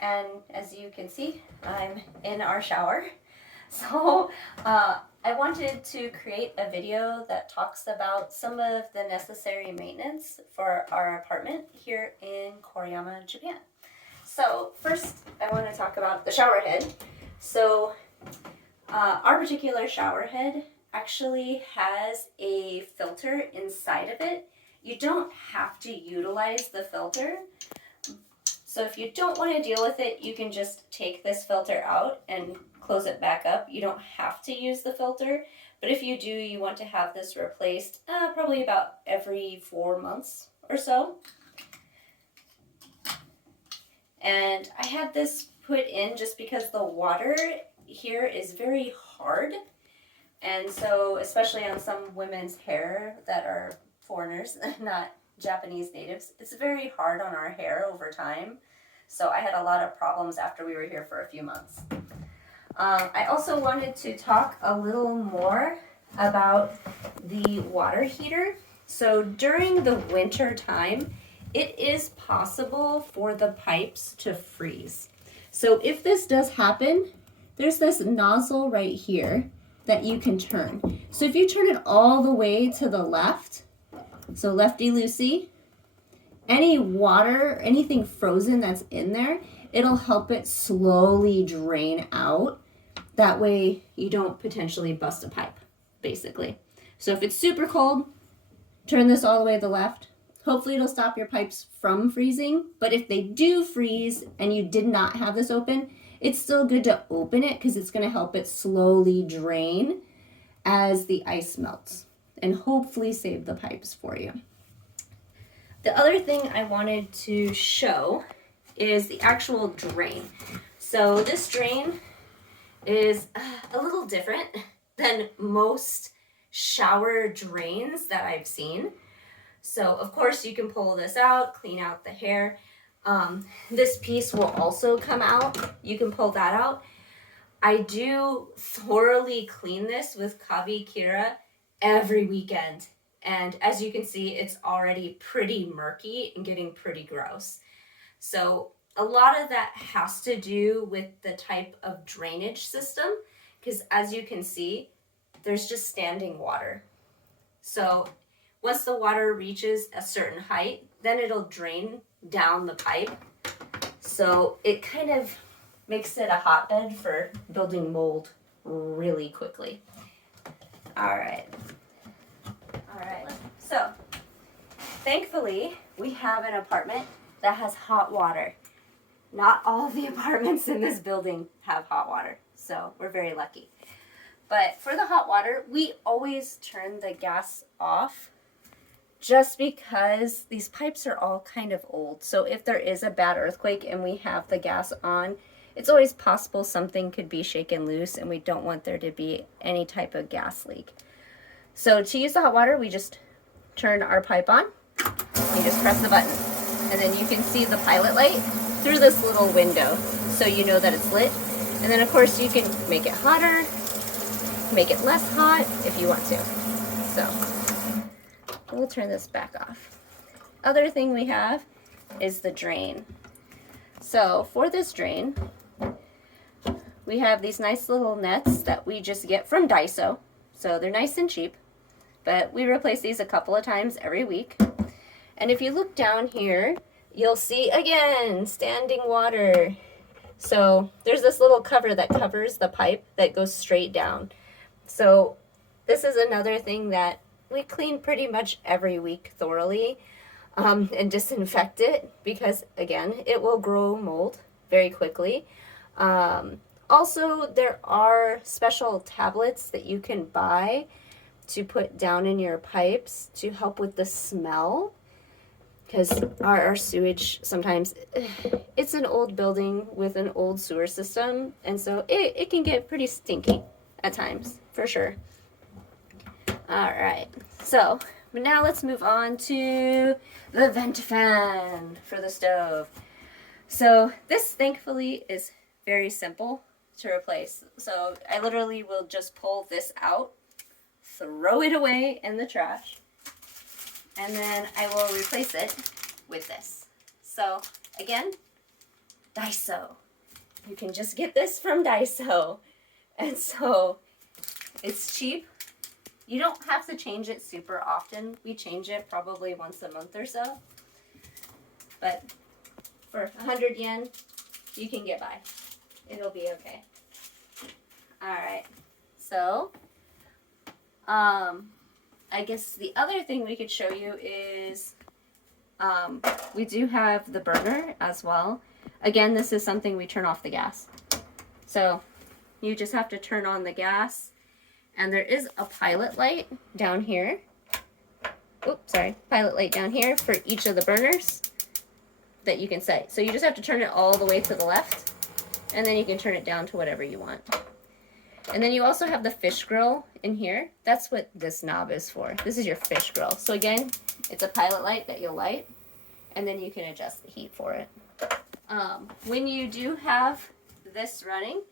And as you can see, I'm in our shower. So I wanted to create a video that talks about some of the necessary maintenance for our apartment here in Koriyama, Japan. So first, I want to talk about the shower head. So our particular shower head actually has a filter inside of it. You don't have to utilize the filter. So if you don't want to deal with it, you can just take this filter out and close it back up. You don't have to use the filter, but if you do, you want to have this replaced probably about every 4 months or so. And I had this put in just because the water here is very hard. And so, especially on some women's hair that are foreigners, not Japanese natives, it's very hard on our hair over time. So I had a lot of problems after we were here for a few months. I also wanted to talk a little more about the water heater. So during the winter time, it is possible for the pipes to freeze. So if this does happen, there's this nozzle right here that you can turn. So if you turn it all the way to the left, so lefty-loosey, any water, anything frozen that's in there, it'll help it slowly drain out. That way you don't potentially bust a pipe, basically. So if it's super cold, turn this all the way to the left. Hopefully it'll stop your pipes from freezing. But if they do freeze and you did not have this open, it's still good to open it because it's going to help it slowly drain as the ice melts and hopefully save the pipes for you. The other thing I wanted to show is the actual drain. So this drain is a little different than most shower drains that I've seen. So of course you can pull this out, clean out the hair. This piece will also come out. You can pull that out. I do thoroughly clean this with Kabi Kira every weekend. And as you can see, it's already pretty murky and getting pretty gross. So a lot of that has to do with the type of drainage system, because as you can see, there's just standing water. So once the water reaches a certain height, then it'll drain down the pipe. So it kind of makes it a hotbed for building mold really quickly. All right. So thankfully, we have an apartment that has hot water. Not all of the apartments in this building have hot water, so we're very lucky. But for the hot water, we always turn the gas off just because these pipes are all kind of old. So if there is a bad earthquake and we have the gas on, it's always possible something could be shaken loose and we don't want there to be any type of gas leak. So to use the hot water, we just turn our pipe on. You just press the button. And then you can see the pilot light through this little window, so you know that it's lit. And then of course you can make it hotter, make it less hot if you want to. So we'll turn this back off. Other thing we have is the drain. So for this drain, we have these nice little nets that we just get from Daiso. So they're nice and cheap, but we replace these a couple of times every week. And if you look down here, you'll see again, standing water. So there's this little cover that covers the pipe that goes straight down. So this is another thing that we clean pretty much every week thoroughly and disinfect it because, again, it will grow mold very quickly. Also, there are special tablets that you can buy to put down in your pipes to help with the smell, because our sewage sometimes, it's an old building with an old sewer system, and so it can get pretty stinky at times, for sure. All right, so now let's move on to the vent fan for the stove. So this, thankfully, is very simple to replace. So I literally will just pull this out, throw it away in the trash, and then I will replace it with this. So again, Daiso. You can just get this from Daiso. And so it's cheap. You don't have to change it super often. We change it probably once a month or so. But for 100 yen, you can get by. It'll be okay. Alright. So, I guess the other thing we could show you is we do have the burner as well. Again, this is something we turn off the gas. So you just have to turn on the gas, and there is a pilot light down here. Oops, sorry, pilot light down here for each of the burners that you can set. So you just have to turn it all the way to the left, and then you can turn it down to whatever you want. And then you also have the fish grill in here. That's what this knob is for. This is your fish grill. So again, it's a pilot light that you'll light, and then you can adjust the heat for it. When you do have this running,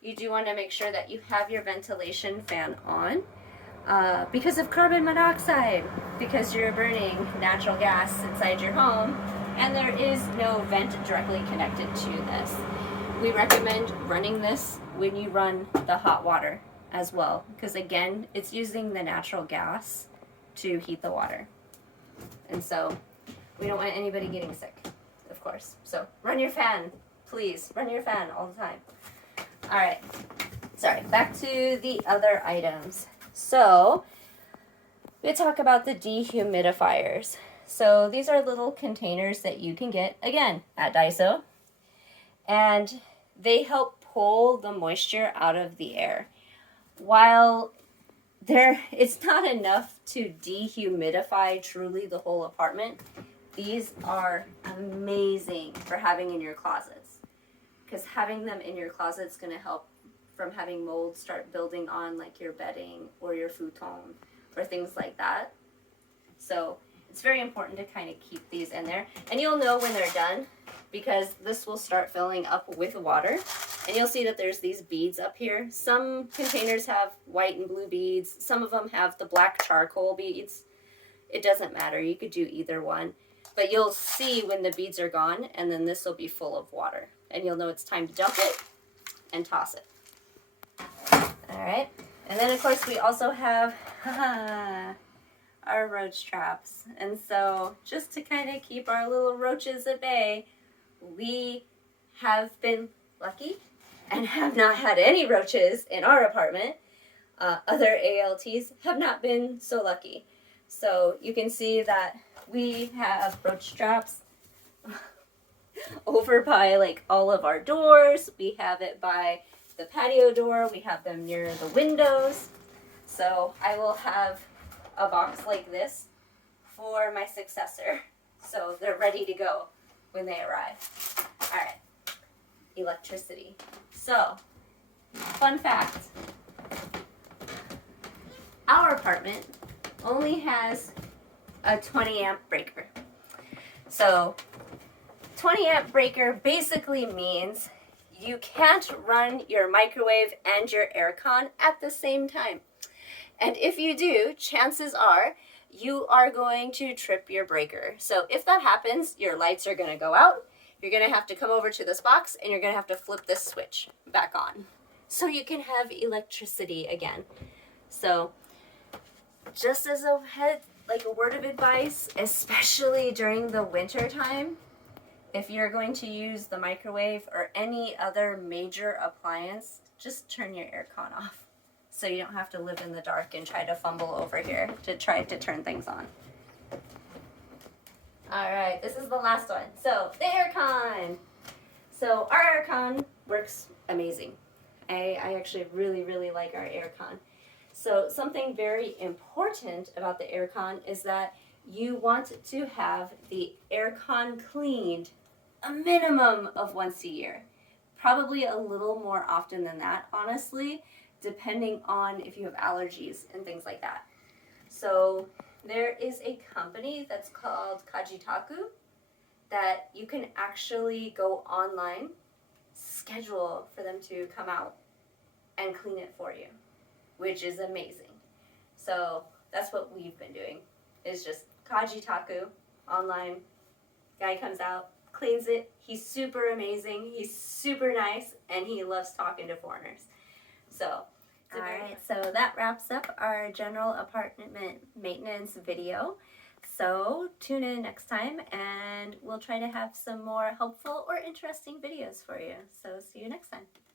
you do want to make sure that you have your ventilation fan on because of carbon monoxide, because you're burning natural gas inside your home, and there is no vent directly connected to this. We recommend running this when you run the hot water as well, because again, it's using the natural gas to heat the water. And so we don't want anybody getting sick, of course. So run your fan, please. Run your fan all the time. All right. Sorry, back to the other items. So we talk about the dehumidifiers. So these are little containers that you can get, again, at Daiso. And they help pull the moisture out of the air. While it's not enough to dehumidify truly the whole apartment, these are amazing for having in your closets. Because having them in your closet is going to help from having mold start building on like your bedding or your futon or things like that. So it's very important to kind of keep these in there. And you'll know when they're done because this will start filling up with water. And you'll see that there's these beads up here. Some containers have white and blue beads. Some of them have the black charcoal beads. It doesn't matter. You could do either one. But you'll see when the beads are gone, and then this will be full of water. And you'll know it's time to dump it and toss it. All right. And then, of course, we also have our roach traps. And so just to kind of keep our little roaches at bay, we have been lucky and have not had any roaches in our apartment. Other ALTs have not been so lucky. So you can see that we have roach traps over by like all of our doors. We have it by the patio door. We have them near the windows. So I will have a box like this for my successor. So they're ready to go when they arrive. All right, electricity. So, fun fact, our apartment only has a 20 amp breaker. So 20 amp breaker basically means you can't run your microwave and your aircon at the same time. And if you do, chances are you are going to trip your breaker. So if that happens, your lights are going to go out. You're going to have to come over to this box and you're going to have to flip this switch back on so you can have electricity again. So just as a word of advice, especially during the winter time, if you're going to use the microwave or any other major appliance, just turn your aircon off so you don't have to live in the dark and try to fumble over here to try to turn things on. All right, this is the last one. So the aircon. So our aircon works amazing. I actually really, really like our aircon. So something very important about the aircon is that you want to have the aircon cleaned a minimum of once a year. Probably a little more often than that, honestly, depending on if you have allergies and things like that. So there is a company that's called Kajitaku that you can actually go online, schedule for them to come out and clean it for you, which is amazing. So that's what we've been doing, is just Kajitaku online, guy comes out, cleans it. He's super amazing. He's super nice, and he loves talking to foreigners. So, all right, so that wraps up our general apartment maintenance video. So tune in next time, and we'll try to have some more helpful or interesting videos for you. So see you next time.